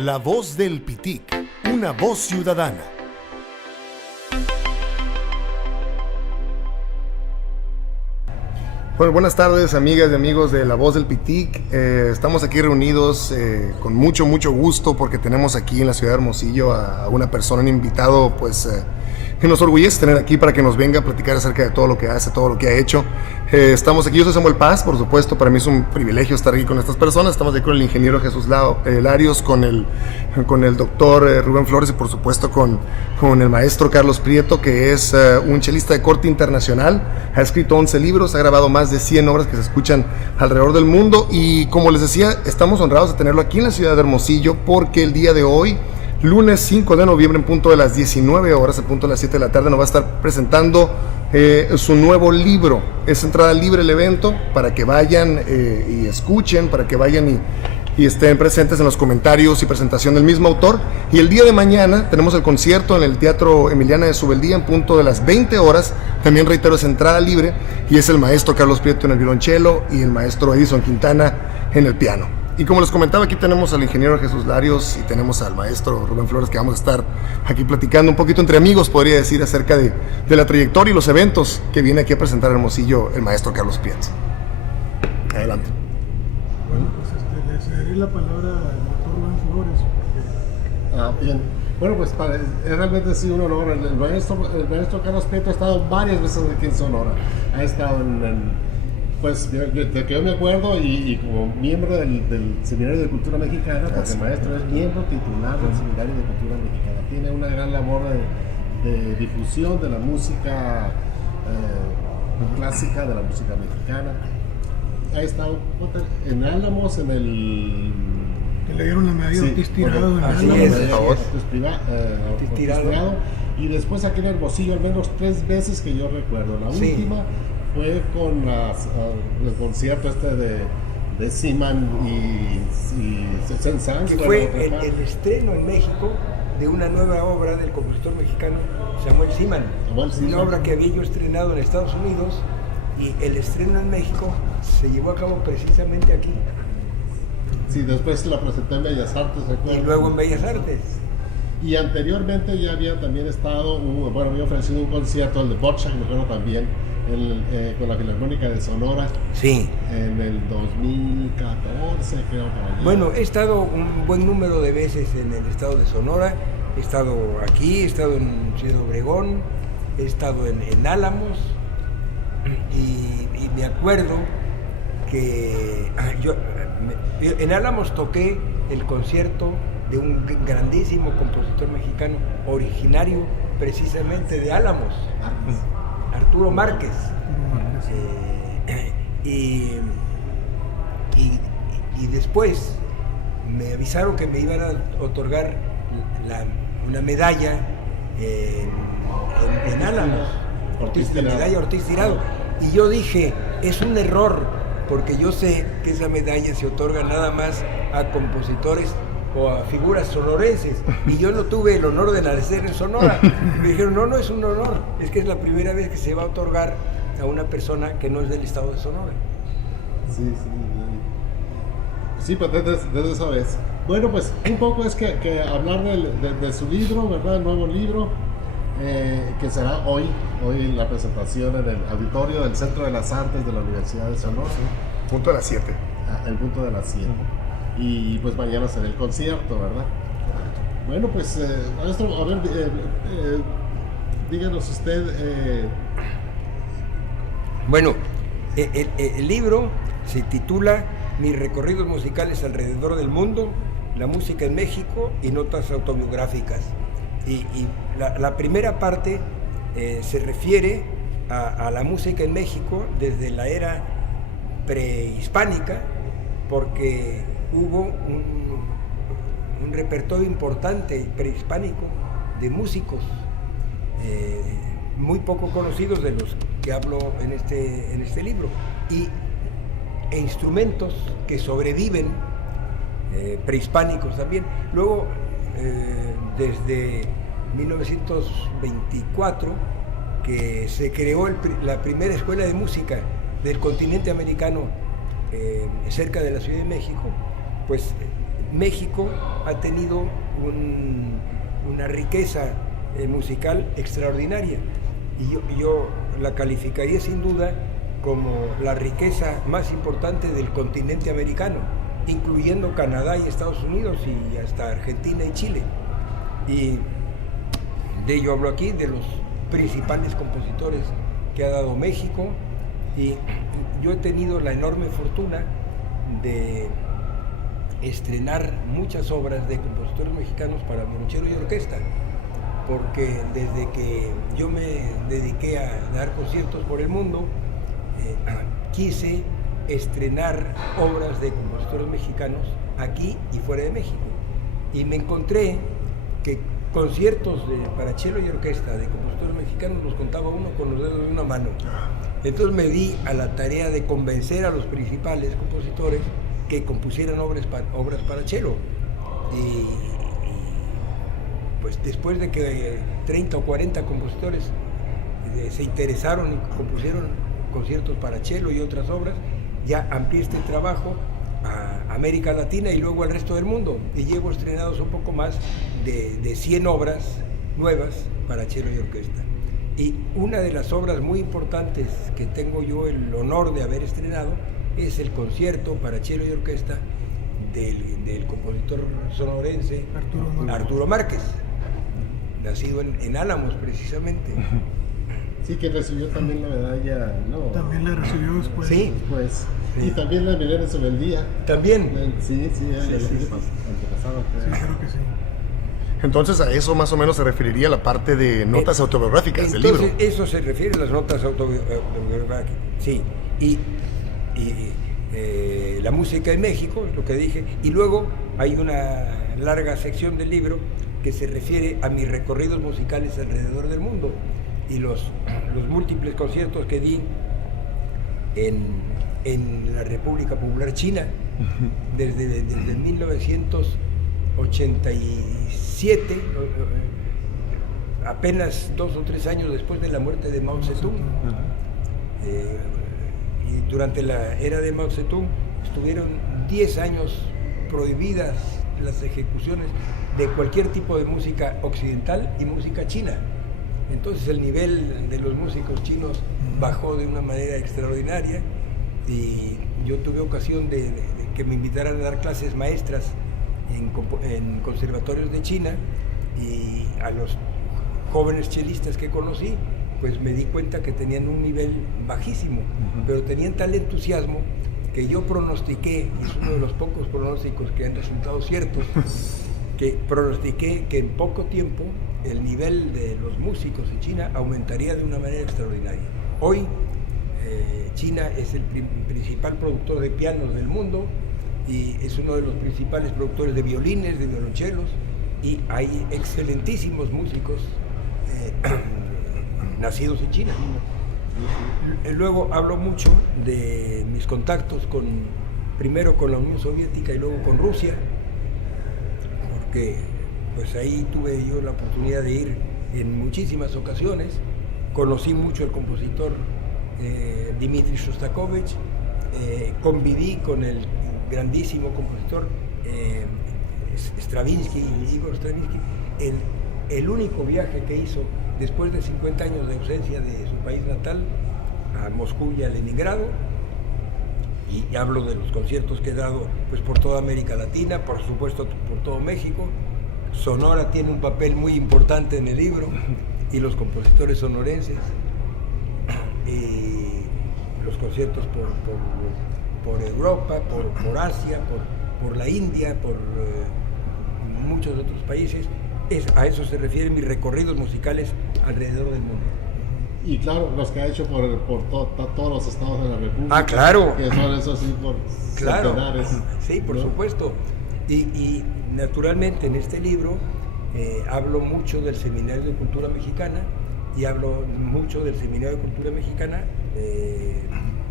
La voz del Pitic, una voz ciudadana. Bueno, buenas tardes, amigas y amigos de La Voz del Pitic. Estamos aquí reunidos con mucho gusto porque tenemos aquí en la ciudad de Hermosillo a una persona, un invitado, que nos orgullece tener aquí para que nos venga a platicar acerca de todo lo que hace, todo lo que ha hecho. Estamos aquí, yo soy Samuel Paz, por supuesto, para mí es un privilegio estar aquí con estas personas. Estamos aquí con el ingeniero Jesús Larios, con el doctor Rubén Flores y por supuesto con el maestro Carlos Prieto, que es un chelista de corte internacional. Ha escrito 11 libros, ha grabado más de 100 obras que se escuchan alrededor del mundo y, como les decía, estamos honrados de tenerlo aquí en la ciudad de Hermosillo porque el día de hoy, lunes 5 de noviembre, en punto de las 19 horas, en punto de las 7 de la tarde, nos va a estar presentando su nuevo libro. Es entrada libre el evento para que vayan y escuchen, para que vayan y estén presentes en los comentarios y presentación del mismo autor. Y el día de mañana tenemos el concierto en el Teatro Emiliana de Subeldía en punto de las 20 horas. También reitero, es entrada libre y es el maestro Carlos Prieto en el violonchelo y el maestro Edison Quintana en el piano. Y como les comentaba, aquí tenemos al ingeniero Jesús Larios y tenemos al maestro Rubén Flores, que vamos a estar aquí platicando un poquito entre amigos, podría decir, acerca de la trayectoria y los eventos que viene aquí a presentar Hermosillo el maestro Carlos Prieto. Adelante. Bueno, pues le cederé la palabra al doctor Rubén Flores. Bien. Bueno, pues realmente sí, un honor. El maestro Carlos Prieto ha estado varias veces aquí en Sonora. Ha estado pues de que yo me acuerdo y como miembro del Seminario de Cultura Mexicana, porque el maestro es miembro titular del Seminario de Cultura Mexicana. Tiene una gran labor de difusión de la música clásica, de la música mexicana. Ha estado en Álamos, en el... Que le dieron la medalla Ortiz Tirado en así Álamos. es, Ortiz Tirado. Y después aquí en Hermosillo al menos 3 veces que yo recuerdo. La última fue con el concierto de Seaman y Sensan, que fue el estreno en México de una nueva obra del compositor mexicano Samuel Seaman. Una obra que había yo estrenado en Estados Unidos y el estreno en México se llevó a cabo precisamente aquí. Sí, después la presenté en Bellas Artes, ¿recuerdo? Y luego en Bellas Artes. Y anteriormente ya había también estado, había ofrecido un concierto, el de Borchak, me acuerdo también, con la Filarmónica de Sonora. Sí. En el 2014, creo que. Bueno, he estado un buen número de veces en el estado de Sonora. He estado aquí, he estado en Ciudad Obregón, he estado en Álamos. Y me acuerdo que yo en Álamos toqué el concierto de un grandísimo compositor mexicano originario precisamente de Álamos, Arturo Márquez. Y después me avisaron que me iban a otorgar una medalla en Álamos, la medalla Ortiz Tirado. Y yo dije, es un error, porque yo sé que esa medalla se otorga nada más a compositores o a figuras sonorenses, y yo no tuve el honor de nacer en Sonora. Me dijeron, no es un honor, es que es la primera vez que se va a otorgar a una persona que no es del estado de Sonora. Sí, pues desde esa vez. Bueno, pues un poco es que hablar de su libro, ¿verdad? El nuevo libro, que será hoy la presentación en el auditorio del Centro de las Artes de la Universidad de Sonora. Punto de las 7. El punto de las 7. Y pues mañana será el concierto, ¿verdad? Bueno, pues, maestro, a ver, díganos usted. Bueno, el libro se titula Mis recorridos musicales alrededor del mundo, la música en México y notas autobiográficas. Y la primera parte se refiere a la música en México desde la era prehispánica, porque hubo un repertorio importante prehispánico de músicos muy poco conocidos, de los que hablo en este libro, e instrumentos que sobreviven prehispánicos también. Luego, desde 1924, que se creó la primera escuela de música del continente americano cerca de la Ciudad de México, pues México ha tenido una riqueza musical extraordinaria y yo la calificaría sin duda como la riqueza más importante del continente americano, incluyendo Canadá y Estados Unidos y hasta Argentina y Chile. Y de ello hablo aquí, de los principales compositores que ha dado México, y yo he tenido la enorme fortuna de estrenar muchas obras de compositores mexicanos para violonchelo y orquesta, porque desde que yo me dediqué a dar conciertos por el mundo, quise estrenar obras de compositores mexicanos aquí y fuera de México, y me encontré que conciertos para cello y orquesta de compositores mexicanos los contaba uno con los dedos de una mano. Entonces me di a la tarea de convencer a los principales compositores que compusieran obras para cello. Y pues después de que 30 o 40 compositores se interesaron y compusieron conciertos para cello y otras obras, ya amplié este trabajo a América Latina y luego al resto del mundo, y llevo estrenados un poco más de 100 obras nuevas para cello y orquesta. Y una de las obras muy importantes que tengo yo el honor de haber estrenado es el concierto para cello y orquesta del compositor sonorense Arturo Márquez, nacido en Álamos precisamente. Sí, que recibió también la medalla, ¿no? También la recibió después. Sí. Pues, Sí. y también la Milena Sobeldía. También. Sí, Sí, sí. antepasado. Sí, creo que sí. Entonces a eso más o menos se referiría la parte de notas autobiográficas del libro. Entonces, eso se refiere a las notas autobiográficas, sí. Y la música en México, es lo que dije, y luego hay una larga sección del libro que se refiere a mis recorridos musicales alrededor del mundo y los múltiples conciertos que di en la República Popular China desde 1987, apenas 2 o 3 años después de la muerte de Mao Zedong. Y durante la era de Mao Zedong estuvieron 10 años prohibidas las ejecuciones de cualquier tipo de música occidental y música china. Entonces el nivel de los músicos chinos bajó de una manera extraordinaria, y yo tuve ocasión de que me invitaran a dar clases maestras en conservatorios de China, y a los jóvenes chelistas que conocí, pues me di cuenta que tenían un nivel bajísimo, pero tenían tal entusiasmo que yo pronostiqué, y es uno de los pocos pronósticos que han resultado ciertos, que pronostiqué que en poco tiempo el nivel de los músicos en China aumentaría de una manera extraordinaria. Hoy China es el principal productor de pianos del mundo, y es uno de los principales productores de violines, de violonchelos, y hay excelentísimos músicos nacidos en China. Luego hablo mucho de mis contactos primero con la Unión Soviética y luego con Rusia, porque pues ahí tuve yo la oportunidad de ir en muchísimas ocasiones. Conocí mucho al compositor Dmitri Shostakovich, conviví con el grandísimo compositor Igor Stravinsky. El único viaje que hizo después de 50 años de ausencia de su país natal, a Moscú y a Leningrado, y hablo de los conciertos que he dado pues por toda América Latina, por supuesto por todo México. Sonora tiene un papel muy importante en el libro, y los compositores sonorenses, y los conciertos por Europa, por Asia, por la India, por muchos otros países. A eso se refieren mis recorridos musicales alrededor del mundo. Y claro, los que ha hecho por todos los estados de la República. Ah, claro. Que son esos sí por centenares. Sí, por ¿no? supuesto. Y naturalmente en este libro hablo mucho del Seminario de Cultura Mexicana, y hablo mucho del Seminario de Cultura Mexicana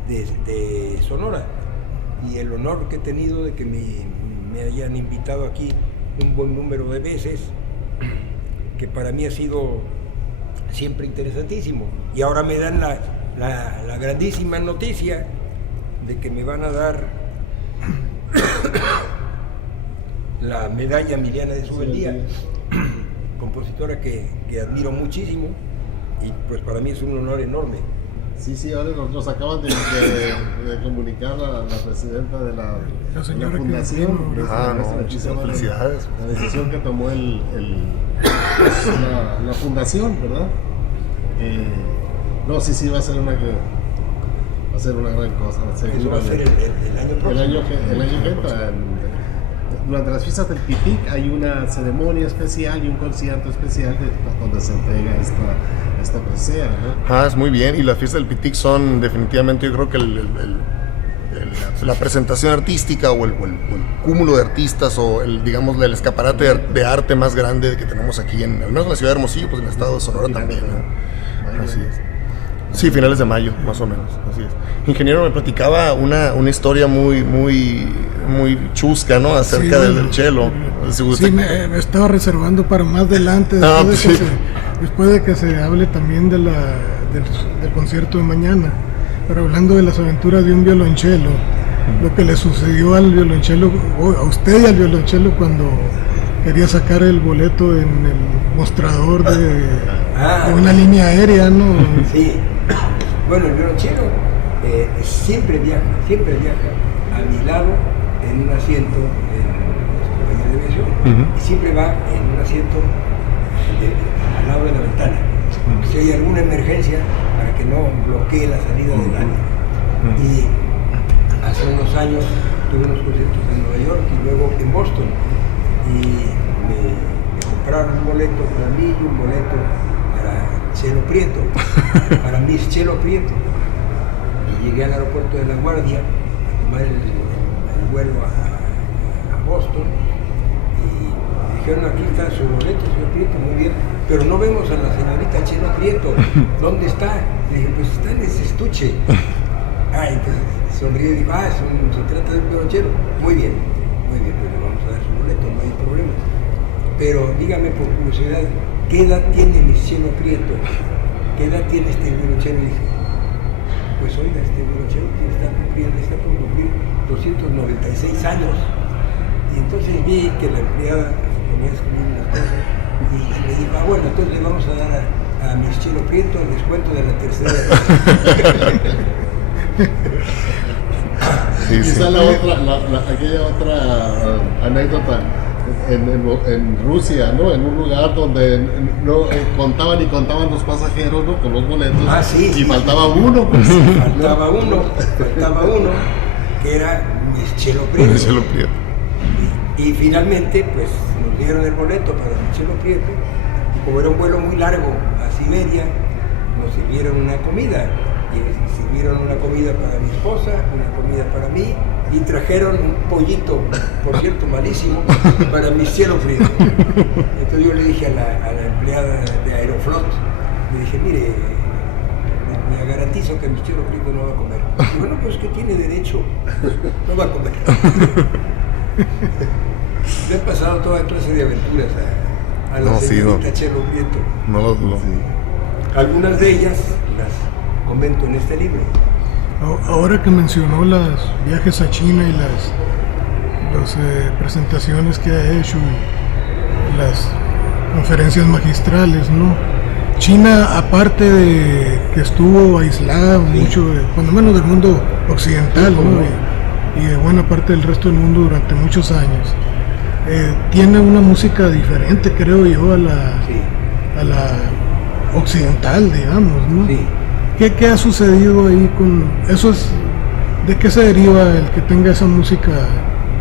de Sonora, y el honor que he tenido de que me hayan invitado aquí un buen número de veces, que para mí ha sido siempre interesantísimo. Y ahora me dan la grandísima noticia de que me van a dar la medalla Emiliana de Subeldía, compositora que admiro muchísimo y pues para mí es un honor enorme. Sí, ahora nos acaban de comunicar la presidenta de la fundación. Felicidades. La decisión que tomó la fundación, ¿verdad? No, sí, va a ser una gran cosa. Eso va a ser el año próximo. El año que entra. Durante las fiestas del Pitic hay una ceremonia especial y un concierto especial donde se entrega esta presea, ¿no? Es muy bien. Y las fiestas del Pitic son definitivamente, yo creo que la presentación artística o el cúmulo de artistas o digamos el escaparate de arte más grande que tenemos aquí al menos en la ciudad de Hermosillo, pues en el estado de Sonora también, ¿no? Así es. Sí, finales de mayo, más o menos, así es. Ingeniero, me platicaba una historia muy chusca, ¿no? Acerca del cello. Sí, me estaba reservando para más adelante, después de que se hable también del concierto de mañana. Pero hablando de las aventuras de un violonchelo, lo que le sucedió al violonchelo, a usted y al violonchelo cuando quería sacar el boleto en el mostrador de una línea aérea, ¿no? Sí. Bueno, el violonchelo siempre viaja a mi lado en un asiento en nuestro país de aviación y siempre va en un asiento al lado de la ventana. Si hay alguna emergencia, para que no bloquee la salida del aire. Y hace unos años tuve unos conciertos en Nueva York y luego en Boston. Y me compraron un boleto para mí y un boleto para Chelo Prieto, para Miss Chelo Prieto. Y llegué al aeropuerto de La Guardia a tomar el vuelo a Boston. Y me dijeron, aquí está su boleto, señor Prieto, muy bien. Pero no vemos a la señorita Chelo Prieto. ¿Dónde está? Le dije, pues está en ese estuche. Entonces sonríe y dijo, se trata de un violonchelo. Muy bien, pues le vamos a dar su boleto, no hay problema. Pero dígame por curiosidad, ¿qué edad tiene mi Chelo Prieto? ¿Qué edad tiene este violonchelo? Y dije, pues oiga, este violonchelo está por cumplir 296 años. Y entonces vi que la empleada ponía a escribir unas cosas. Y me dijo, bueno, entonces le vamos a dar a mi Chelo Prieto el descuento de la tercera edad. Quizá aquella otra anécdota en Rusia, ¿no? En un lugar donde no contaban los pasajeros, ¿no? Con los boletos. Sí. Y faltaba uno. Pues. Faltaba uno, que era mi Chelo Prieto. Y finalmente, pues, nos dieron el boleto para mi Chelo Prieto. Y como era un vuelo muy largo a Siberia, nos sirvieron una comida. Y sirvieron una comida para mi esposa, una comida para mí, y trajeron un pollito, por cierto, malísimo, para mi Chelo Prieto. Entonces yo le dije a la empleada de Aeroflot, le dije, mire, me garantizo que mi Chelo Prieto no va a comer. Y bueno, pues que tiene derecho, no va a comer. Me han pasado toda clase de aventuras a la señorita Chelo Prieto. No lo dudo. Algunas de ellas las comento en este libro. Ahora que mencionó los viajes a China y las presentaciones que ha hecho, las conferencias magistrales, ¿no? China, aparte de que estuvo aislada mucho, cuando menos del mundo occidental, ¿no? y de buena parte del resto del mundo durante muchos años, tiene una música diferente, creo yo, a la occidental, digamos, ¿no? Sí. ¿Qué ha sucedido ahí con eso? ¿De qué se deriva el que tenga esa música?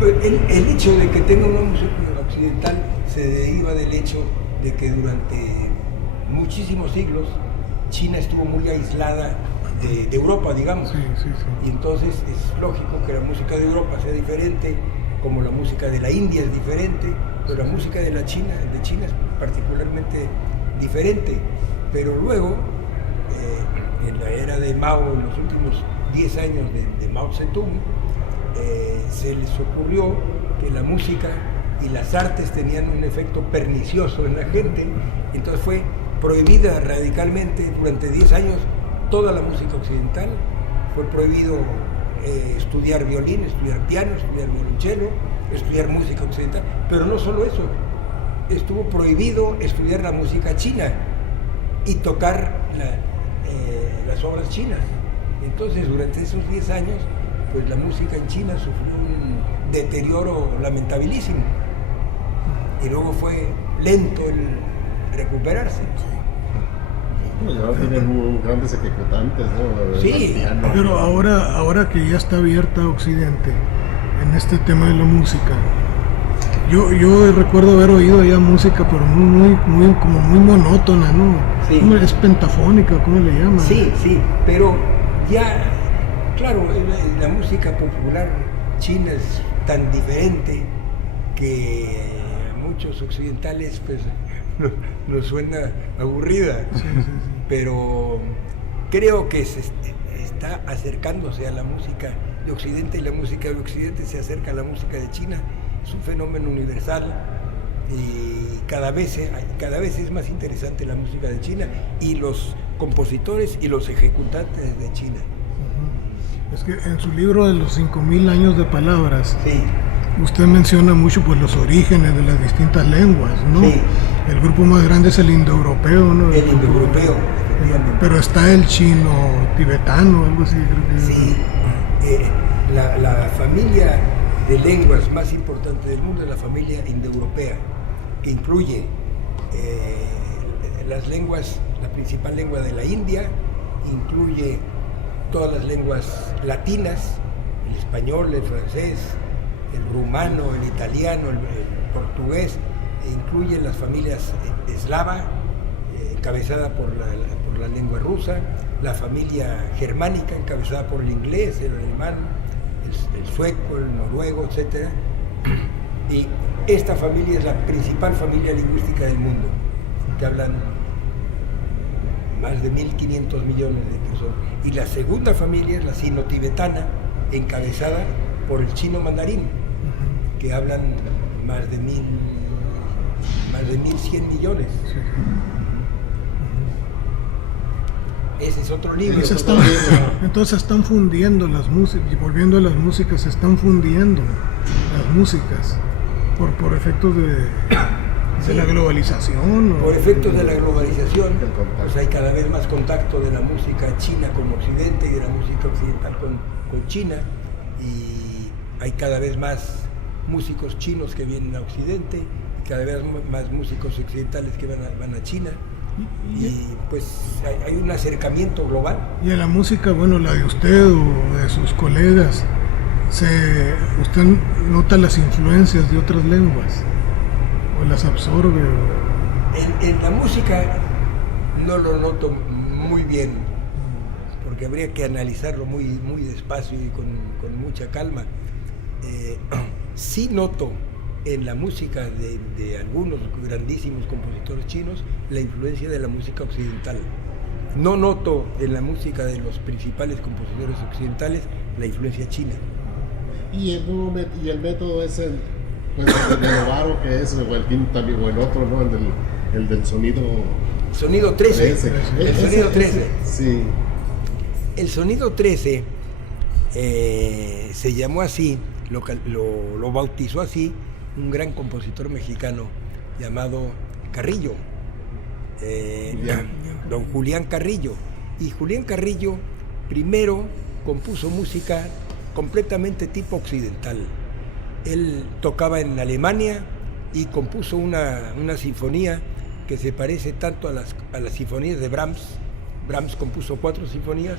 El hecho de que tenga una música occidental se deriva del hecho de que durante muchísimos siglos China estuvo muy aislada de Europa, digamos. Sí. Y entonces es lógico que la música de Europa sea diferente, como la música de la India es diferente, pero la música de China es particularmente diferente. Pero luego, en la era de Mao, en los últimos 10 años de Mao Zedong, se les ocurrió que la música y las artes tenían un efecto pernicioso en la gente, entonces fue prohibida radicalmente durante 10 años toda la música occidental, fue prohibido estudiar violín, estudiar piano, estudiar violonchelo, estudiar música occidental, pero no solo eso, estuvo prohibido estudiar la música china y tocar las obras chinas. Entonces, durante esos 10 años, pues la música en China sufrió un deterioro lamentabilísimo. Y luego fue lento el recuperarse. Bueno, ahora tienen grandes ejecutantes, ¿no? Sí. Pero ahora que ya está abierta Occidente en este tema de la música, yo recuerdo haber oído ya música, pero como muy monótona, ¿no? Sí. Es pentafónica, ¿cómo le llaman? Sí, pero ya, claro, la música popular china es tan diferente que a muchos occidentales pues nos suena aburrida. Sí. Pero creo que se está acercándose a la música de Occidente y la música de Occidente se acerca a la música de China. Es un fenómeno universal y cada vez es más interesante la música de China y los compositores y los ejecutantes de China. Es que en su libro de los 5000 años de palabras, Sí, usted menciona mucho pues los orígenes de las distintas lenguas, ¿no? Sí. El grupo más grande es el indoeuropeo, ¿no? el indoeuropeo, efectivamente. Pero está el chino tibetano, algo así, creo que. Sí, la familia de lenguas más importante del mundo es la familia indoeuropea, que incluye las lenguas, la principal lengua de la India, incluye todas las lenguas latinas, el español, el francés, el rumano, el italiano, el portugués, e incluye las familias eslava, encabezada por la lengua rusa, la familia germánica, encabezada por el inglés, el alemán, el sueco, el noruego, etc. Y esta familia es la principal familia lingüística del mundo, que hablan más de 1.500 millones de personas. Y la segunda familia es la sino-tibetana, encabezada por el chino mandarín, que hablan más de 1.100 millones. Ese es otro libro. Entonces están fundiendo las músicas, y volviendo a las músicas, se están fundiendo las músicas por efectos de la globalización. Por efectos de la globalización, pues hay cada vez más contacto de la música china con Occidente y de la música occidental con China, y hay cada vez más músicos chinos que vienen a Occidente, cada vez más músicos occidentales que van a China, y pues hay un acercamiento global. Y en la música, bueno, la de usted o de sus colegas, ¿usted nota las influencias de otras lenguas? ¿O las absorbe? En la música no lo noto muy bien, porque habría que analizarlo muy despacio y con mucha calma. Sí noto en la música de algunos grandísimos compositores chinos la influencia de la música occidental. No noto en la música de los principales compositores occidentales la influencia china. Y el método es el Novaro, que es o el quinto también, o el otro, ¿no? El del sonido 13. El sonido 13. Sí. El sonido 13 se llamó así, lo bautizó así un gran compositor mexicano llamado Carrillo, don Julián Carrillo. Y Julián Carrillo primero compuso música completamente tipo occidental. Él tocaba en Alemania y compuso una sinfonía que se parece tanto a las sinfonías de Brahms. Brahms compuso 4 sinfonías,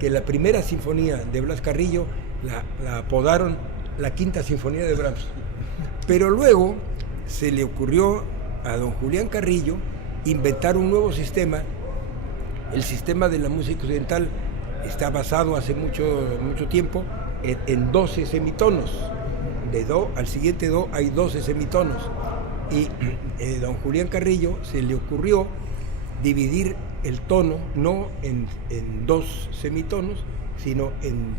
que la primera sinfonía de Blas Carrillo la apodaron la quinta sinfonía de Brahms. Pero luego se le ocurrió a don Julián Carrillo inventar un nuevo sistema. El sistema de la música occidental está basado hace mucho tiempo en 12 semitonos. De do al siguiente do hay 12 semitonos. Y don Julián Carrillo se le ocurrió dividir el tono no en 2 semitonos, sino en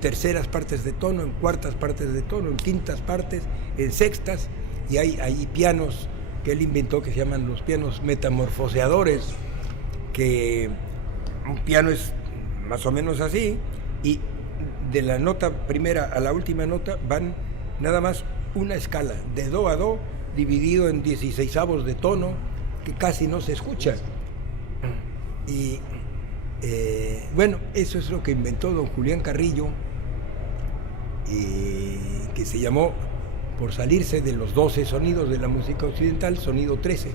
terceras partes de tono, en cuartas partes de tono, en quintas partes, en sextas, y hay pianos que él inventó que se llaman los pianos metamorfoseadores, que un piano es más o menos así, y de la nota primera a la última nota van nada más una escala de do a do dividido en 16avos de tono que casi no se escucha. Y bueno, eso es lo que inventó don Julián Carrillo, que se llamó, por salirse de los 12 sonidos de la música occidental, sonido 13.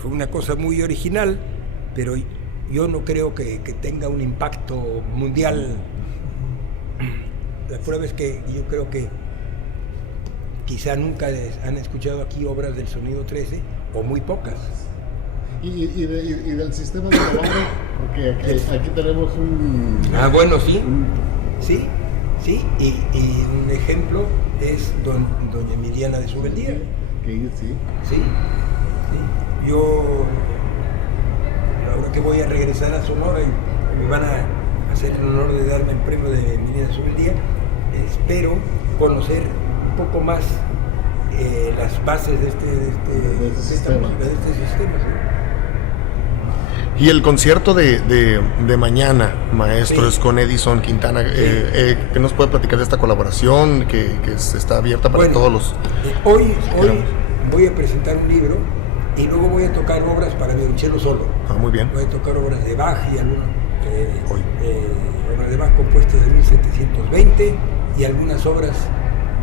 Fue una cosa muy original, pero yo no creo que tenga un impacto mundial. La prueba es que yo creo que quizá nunca han escuchado aquí obras del sonido 13, o muy pocas. Y del sistema de grabado, porque aquí tenemos un... Ah, bueno, sí, sí, y un ejemplo es doña Emiliana de Subeldía. Sí. Yo, ahora que voy a regresar a Sonora y me van a hacer el honor de darme el premio de Emiliana de Subeldía, espero conocer un poco más las bases de este sistema. Y el concierto de mañana, maestro, sí, es con Edison Quintana. Sí. ¿Qué nos puede platicar de esta colaboración que está abierta para todos los... Hoy voy a presentar un libro y luego voy a tocar obras para violonchelo solo. Ah, muy bien. Voy a tocar obras de Bach y obras de Bach compuestas de 1720 y algunas obras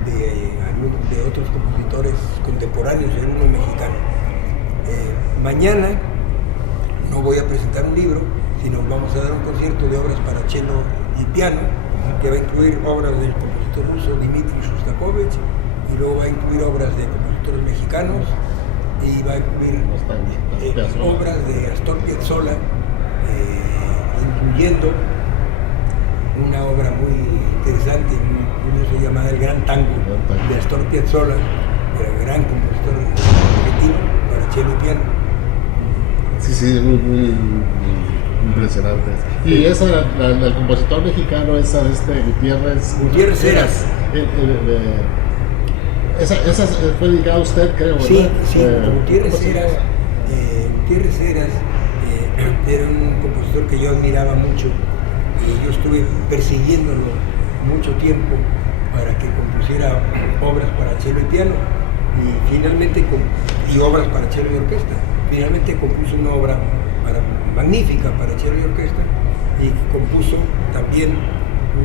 de otros compositores contemporáneos y algunos mexicanos. Mañana no voy a presentar un libro, sino vamos a dar un concierto de obras para cello y piano, que va a incluir obras del compositor ruso Dmitri Shostakovich, y luego va a incluir obras de compositores mexicanos, y va a incluir obras de Astor Piazzolla, incluyendo una obra muy interesante y muy curiosa llamada El Gran Tango de Astor Piazzolla, el gran compositor argentino para cello y piano. Sí, muy impresionante. Y esa, el compositor mexicano, esa de Gutiérrez Heras. Esa fue dedicada a usted, creo, ¿verdad? Sí, Gutiérrez Heras era un compositor que yo admiraba mucho y yo estuve persiguiéndolo mucho tiempo para que compusiera obras para cello y piano y finalmente y obras para cello y orquesta. Finalmente compuso una obra magnífica para cello y orquesta y compuso también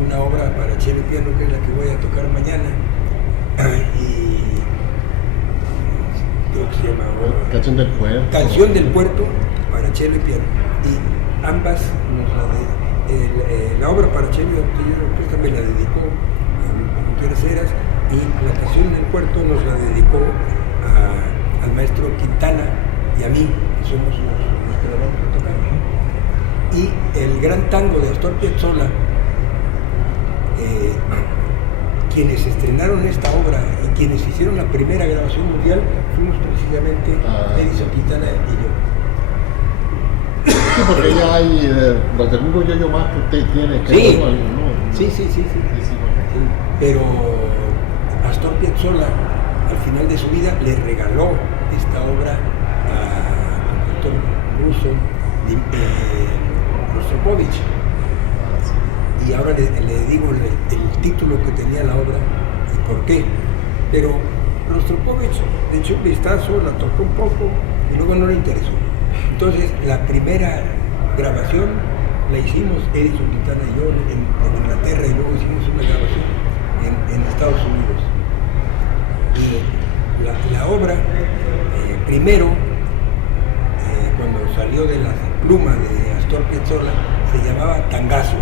una obra para cello y piano que es la que voy a tocar mañana y creo que se llama Canción del Puerto. Canción del Puerto para cello y piano, y ambas la obra para cello y orquesta me la dedicó a Gutiérrez Heras y la Canción del Puerto nos la dedicó al maestro Quintana y a mí, que somos los que la vamos a tocar. Y el Gran Tango de Astor Piazzolla, quienes estrenaron esta obra y quienes hicieron la primera grabación mundial fuimos precisamente Edison Quintana y yo. Sí, porque ya hay los del mismo yo más que usted tiene. Sí. Sí. Pero Astor Piazzolla, al final de su vida, le regaló esta obra al compositor ruso Rostropovich. Y ahora le digo el título que tenía la obra y por qué. Pero Rostropovich le echó un vistazo, la tocó un poco y luego no le interesó. Entonces la primera grabación la hicimos Edison Quintana y yo en Inglaterra y luego hicimos una grabación en Estados Unidos. Y la obra, primero, cuando salió de la pluma de Astor Piazzolla, se llamaba Tangazo.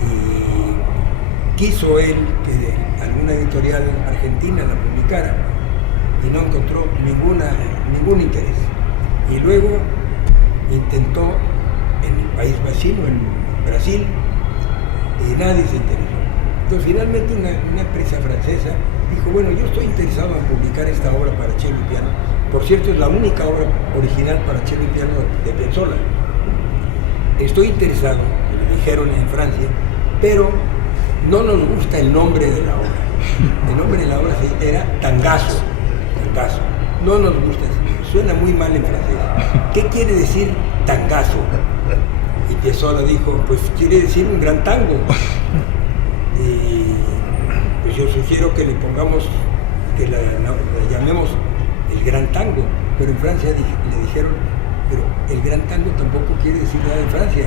Y quiso él que alguna editorial argentina la publicara y no encontró ningún interés. Y luego intentó en el país vecino, en Brasil, y nadie se interesó. Entonces finalmente una empresa francesa dijo, bueno, yo estoy interesado en publicar esta obra para cello y piano. Por cierto, es la única obra original para cello y piano de Piazzolla. Estoy interesado, le dijeron en Francia, pero no nos gusta el nombre de la obra. El nombre de la obra era Tangazo. No nos gusta, suena muy mal en francés. ¿Qué quiere decir tangazo? Y Piazzolla dijo, pues quiere decir un gran tango. Y pues yo sugiero que le pongamos, que la llamemos el gran tango. Pero en Francia le dijeron, pero el gran tango tampoco quiere decir nada en Francia.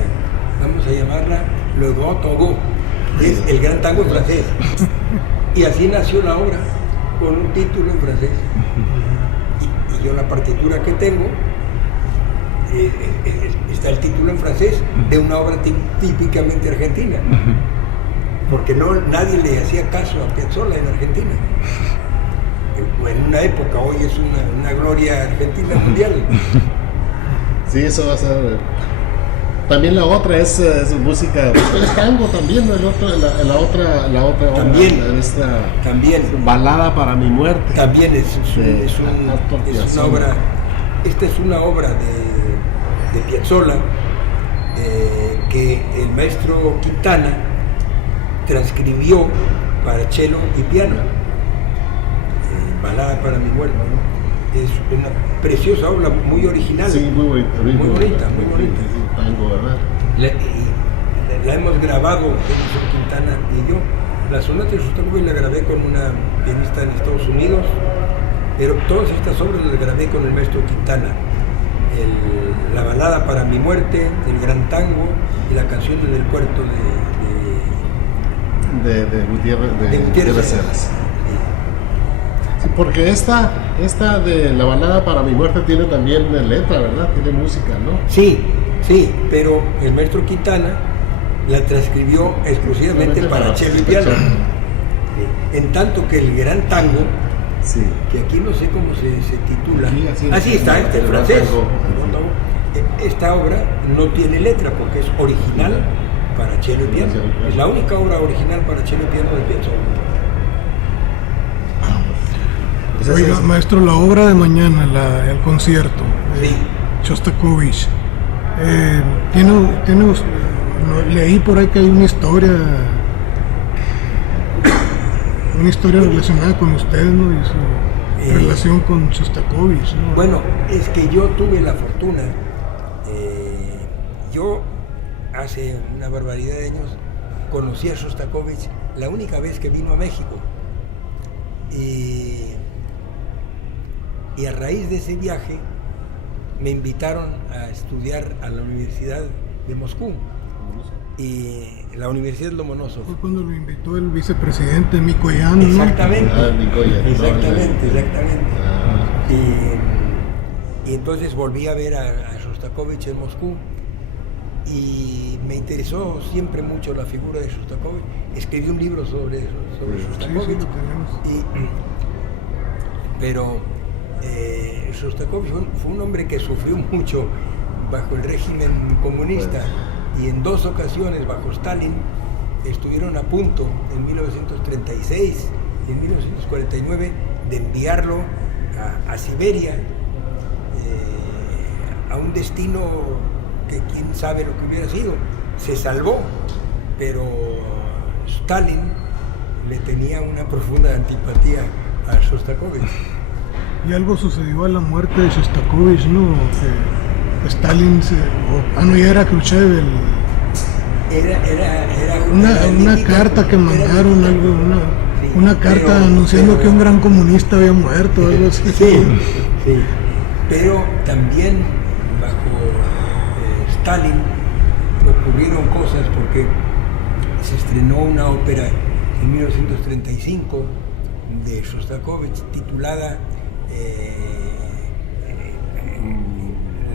Vamos a llamarla Le Grand Tango, que es el gran tango en francés. Y así nació la obra, con un título en francés. Y yo la partitura que tengo, está el título en francés de una obra típicamente argentina. Porque nadie le hacía caso a Piazzolla en Argentina. En una época, hoy es una gloria argentina mundial. Sí, eso va a ser. También la otra es música, es tango también, ¿no? La otra También, obra, esta también. Balada para mi muerte. También es Astor una Piazzolla. obra. Esta es una obra de Piazzolla que el maestro Quintana transcribió para cello y piano. Balada para mi muerte, ¿no? Es una preciosa obra, muy original. Sí, muy bonita. Muy bonita. Sí, tango, ¿verdad? La hemos grabado Quintana y yo. La sonata de Shostakovich la grabé con una pianista en Estados Unidos, pero todas estas obras las grabé con el maestro Quintana. La balada para mi muerte, el gran tango y la canción del puerto De Gutiérrez Cerdas. Sí, porque esta de la balada para mi muerte tiene también letra, ¿verdad? Tiene música, ¿no? Sí, pero el maestro Quintana la transcribió exclusivamente para cello y piano. En tanto que el gran tango, Sí. que aquí no sé cómo se titula, Sí, así está, el en gran francés. tango. Esta obra no tiene letra porque es original para cello y piano. Es la única obra original para cello y piano de Piazzolla. Oiga, maestro, la obra de mañana, el concierto de Sí. Shostakovich, leí por ahí que hay una historia relacionada con usted, ¿no? Y su relación con Shostakovich, ¿no? Bueno, es que yo tuve la fortuna, yo hace una barbaridad de años conocí a Shostakovich la única vez que vino a México. Y a raíz de ese viaje me invitaron a estudiar a la Universidad de Moscú. Y la Universidad Lomonosov. Fue cuando lo invitó el vicepresidente Mikoyan, ¿no? Exactamente. Mikoyan. Exactamente. Ah. Y entonces volví a ver a Shostakovich en Moscú y me interesó siempre mucho la figura de Shostakovich. Escribí un libro sobre Shostakovich. Sí, lo tenemos. Pero Shostakovich fue un hombre que sufrió mucho bajo el régimen comunista y en 2 ocasiones bajo Stalin estuvieron a punto, en 1936 y en 1949, de enviarlo a Siberia, a un destino que quién sabe lo que hubiera sido. Se salvó, pero Stalin le tenía una profunda antipatía a Shostakovich. Y algo sucedió a la muerte de Shostakovich, ¿no? Que Stalin ya era Khrushchev, Era una carta que mandaron, una carta anunciando que un gran comunista había muerto, algo así. Sí, pero también bajo Stalin ocurrieron cosas porque se estrenó una ópera en 1935 de Shostakovich titulada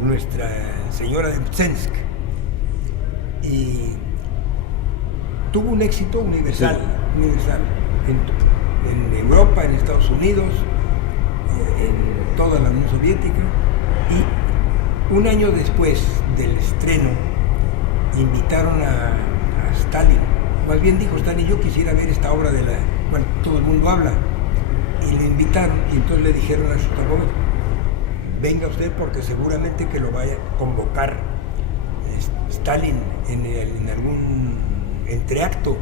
Nuestra Señora de Mtsensk, y tuvo un éxito universal en Europa, en Estados Unidos, en toda la Unión Soviética, y un año después del estreno invitaron a Stalin, más bien dijo Stalin, yo quisiera ver esta obra de bueno, todo el mundo habla, y le invitaron, y entonces le dijeron a Shostakovich, venga usted porque seguramente que lo vaya a convocar Stalin en algún entreacto.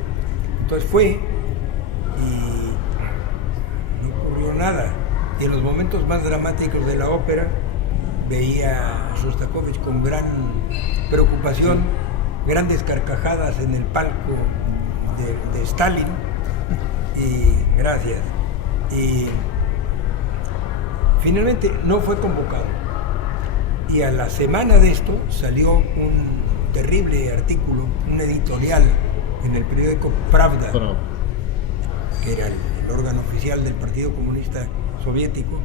Entonces fue y no ocurrió nada. Y en los momentos más dramáticos de la ópera veía a Shostakovich con gran preocupación grandes carcajadas en el palco de Stalin, y gracias. Y finalmente no fue convocado. Y a la semana de esto salió un terrible artículo, un editorial en el periódico Pravda, que era el órgano oficial del Partido Comunista Soviético,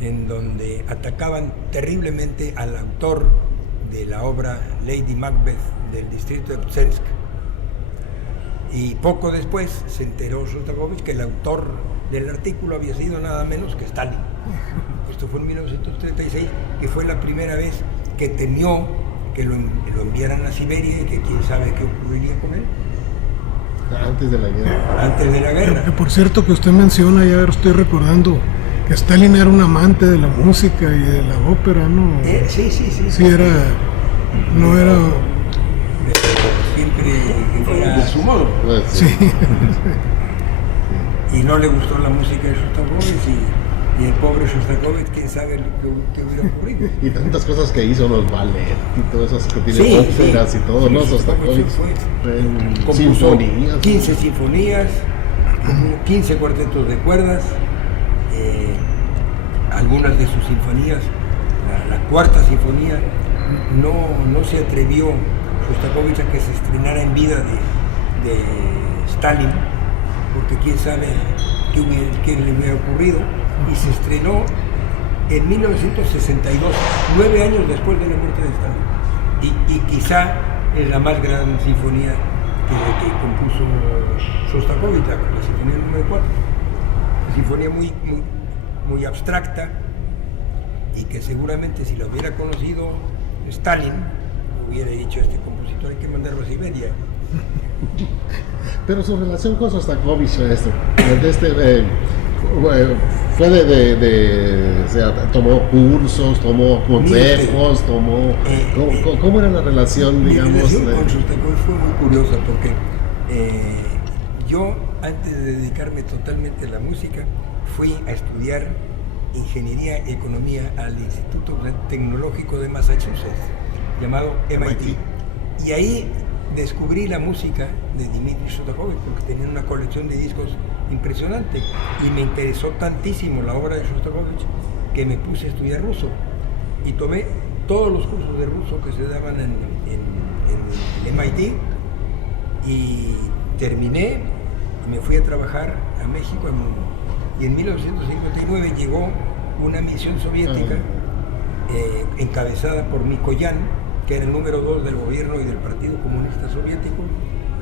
en donde atacaban terriblemente al autor de la obra Lady Macbeth del distrito de Psensk. Y poco después se enteró Shostakovich que el autor del artículo había sido nada menos que Stalin. Esto fue en 1936, que fue la primera vez que temió que lo enviaran a Siberia y que quién sabe qué ocurriría con él. Antes de la guerra. Antes de la guerra. Que por cierto que usted menciona, ya estoy recordando que Stalin era un amante de la música y de la ópera, ¿no? Sí. Sí, no era... Siempre que fuera De su modo. Pues, Sí. Y no le gustó la música de Shostakovich y el pobre Shostakovich, quién sabe qué hubiera ocurrido. Y tantas cosas que hizo, los ballet y todas esas que tiene óperas y todo, ¿no? Shostakovich. Compuso Sinfonías. 15 sinfonías, 15 cuartetos de cuerdas, algunas de sus sinfonías, la cuarta sinfonía, no se atrevió Shostakovich a que se estrenara en vida de Stalin, porque quién sabe qué le hubiera ocurrido, y se estrenó en 1962, 9 años después de la muerte de Stalin, y quizá es la más gran sinfonía que compuso Shostakovich, la sinfonía número 4, una sinfonía muy abstracta, y que seguramente si la hubiera conocido Stalin, hubiera dicho: este compositor hay que mandarlo a Siberia. Pero su relación con Shostakovich, fue o sea, tomó cursos, tomó consejos, ¿cómo era la relación, digamos? Mi relación con Shostakovich fue muy curiosa, porque yo, antes de dedicarme totalmente a la música, fui a estudiar Ingeniería y Economía al Instituto Tecnológico de Massachusetts, llamado MIT. Y ahí descubrí la música de Dmitri Shostakovich, porque tenía una colección de discos impresionante, y me interesó tantísimo la obra de Shostakovich que me puse a estudiar ruso y tomé todos los cursos de ruso que se daban en MIT, y terminé y me fui a trabajar a México, y en 1959 llegó una misión soviética encabezada por Mikoyan, que era el número 2 del gobierno y del Partido Comunista Soviético,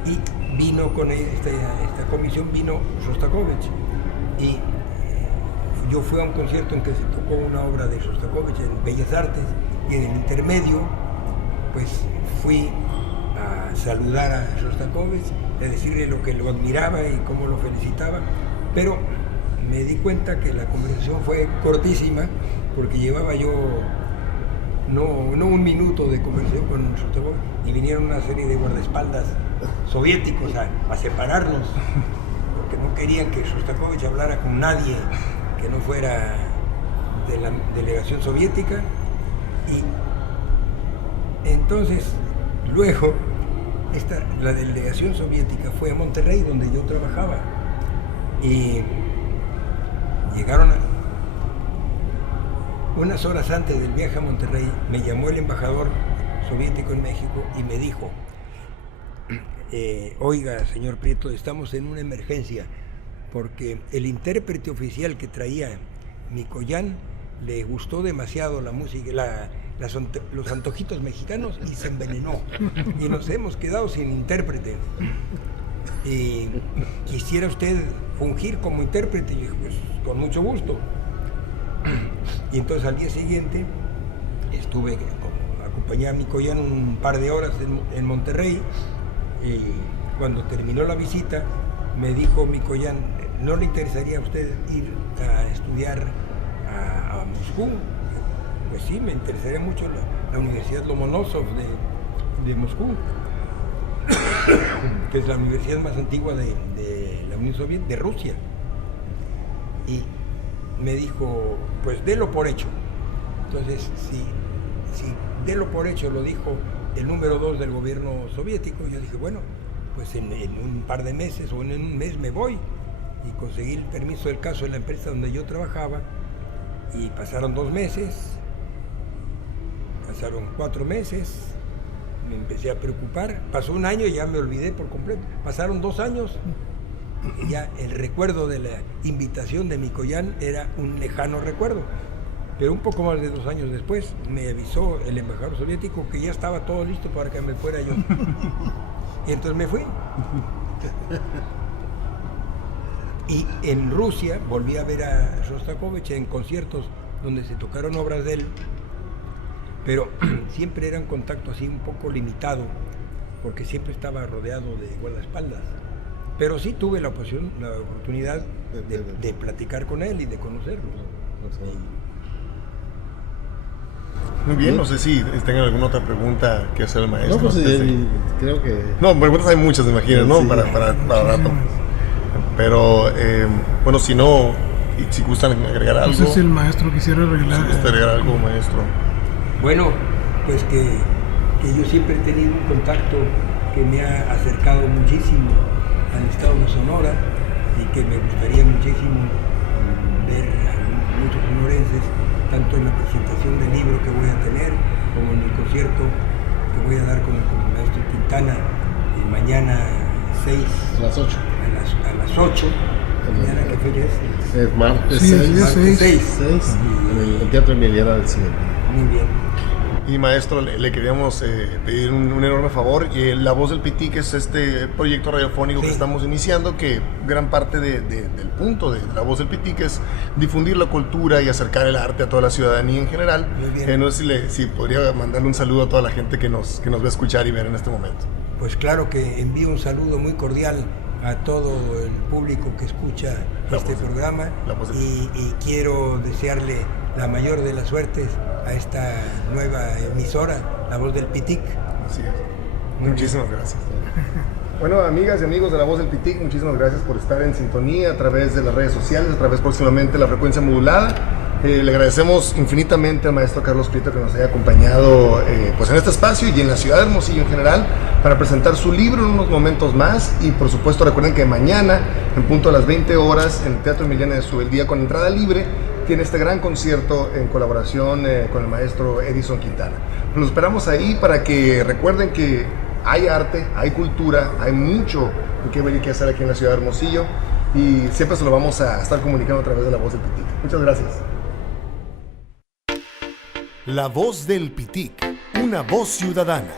y vino con esta comisión, vino Shostakovich, y yo fui a un concierto en que se tocó una obra de Shostakovich en Bellas Artes, y en el intermedio pues fui a saludar a Shostakovich, a decirle lo que lo admiraba y cómo lo felicitaba, pero me di cuenta que la conversación fue cortísima, porque llevaba yo no un minuto de conversación con Shostakovich, y vinieron una serie de guardaespaldas soviéticos a separarnos, porque no querían que Shostakovich hablara con nadie que no fuera de la delegación soviética. Y entonces luego la delegación soviética fue a Monterrey, donde yo trabajaba, y llegaron unas horas antes del viaje a Monterrey. Me llamó el embajador soviético en México y me dijo: oiga, señor Prieto, estamos en una emergencia, porque el intérprete oficial que traía Mikoyan le gustó demasiado la música, los antojitos mexicanos, y se envenenó, y nos hemos quedado sin intérprete. Y quisiera usted fungir como intérprete. Y yo dije: pues con mucho gusto. Y entonces al día siguiente acompañé a Mikoyan un par de horas en Monterrey, y cuando terminó la visita me dijo Mikoyan: ¿no le interesaría a usted ir a estudiar a Moscú? Pues sí, me interesaría mucho la Universidad Lomonosov de Moscú, que es la universidad más antigua de la Unión Soviética, de Rusia. Y me dijo: pues délo por hecho. Entonces, si délo por hecho lo dijo el número 2 del gobierno soviético. Yo dije, bueno, pues en un par de meses o en un mes me voy. Y conseguí el permiso del caso en la empresa donde yo trabajaba. Y pasaron 2 meses, pasaron 4 meses, me empecé a preocupar. Pasó un año y ya me olvidé por completo. Pasaron 2 años. Y ya el recuerdo de la invitación de Mikoyan era un lejano recuerdo. Pero un poco más de 2 años después me avisó el embajador soviético que ya estaba todo listo para que me fuera yo. Y entonces me fui. Y en Rusia volví a ver a Shostakovich en conciertos donde se tocaron obras de él, pero siempre era un contacto así un poco limitado, porque siempre estaba rodeado de guardaespaldas. Pero sí tuve la oportunidad de platicar con él y de conocerlo. Muy bien, no sé si tengan alguna otra pregunta que hacer al maestro. No, pues creo que... No, preguntas hay muchas, me imagino, ¿no? Sí. Para rato. Pero, bueno, si no, y si gustan agregar algo. No sé si el maestro quisiera Si arreglar. gusta agregar algo, maestro. Bueno, pues que yo siempre he tenido un contacto que me ha acercado muchísimo al estado de Sonora y que me gustaría muchísimo ver a muchos sonorenses, tanto en la presentación del libro que voy a tener, como en el concierto que voy a dar con el maestro Quintana mañana 6 A las 8. a las 8. ¿Mañana qué fecha es? Es martes Sí, 6. es 6. En el Teatro Emiliana del Cine. Muy bien. Y maestro, le queríamos pedir un enorme favor. La Voz del Pitic es este proyecto radiofónico que estamos iniciando, que gran parte del punto de La Voz del Pitic es difundir la cultura y acercar el arte a toda la ciudadanía en general. Muy bien. No sé si podría mandarle un saludo a toda la gente que nos va a escuchar y ver en este momento. Pues claro que envío un saludo muy cordial a todo el público que escucha este programa y quiero desearle la mayor de las suertes a esta nueva emisora, La Voz del Pitic. Así es. Muchísimas gracias. Bueno, amigas y amigos de La Voz del Pitic, muchísimas gracias por estar en sintonía a través de las redes sociales, a través próximamente de la frecuencia modulada. Le agradecemos infinitamente al maestro Carlos Prieto que nos haya acompañado pues en este espacio y en la ciudad de Hermosillo en general para presentar su libro en unos momentos más. Y por supuesto recuerden que mañana en punto a las 20 horas en el Teatro Emiliana de Subeldía con entrada libre tiene este gran concierto en colaboración con el maestro Edison Quintana. Los esperamos ahí para que recuerden que hay arte, hay cultura, hay mucho que ver y que hacer aquí en la ciudad de Hermosillo y siempre se lo vamos a estar comunicando a través de La Voz del Pitic. Muchas gracias. La Voz del Pitic, una voz ciudadana.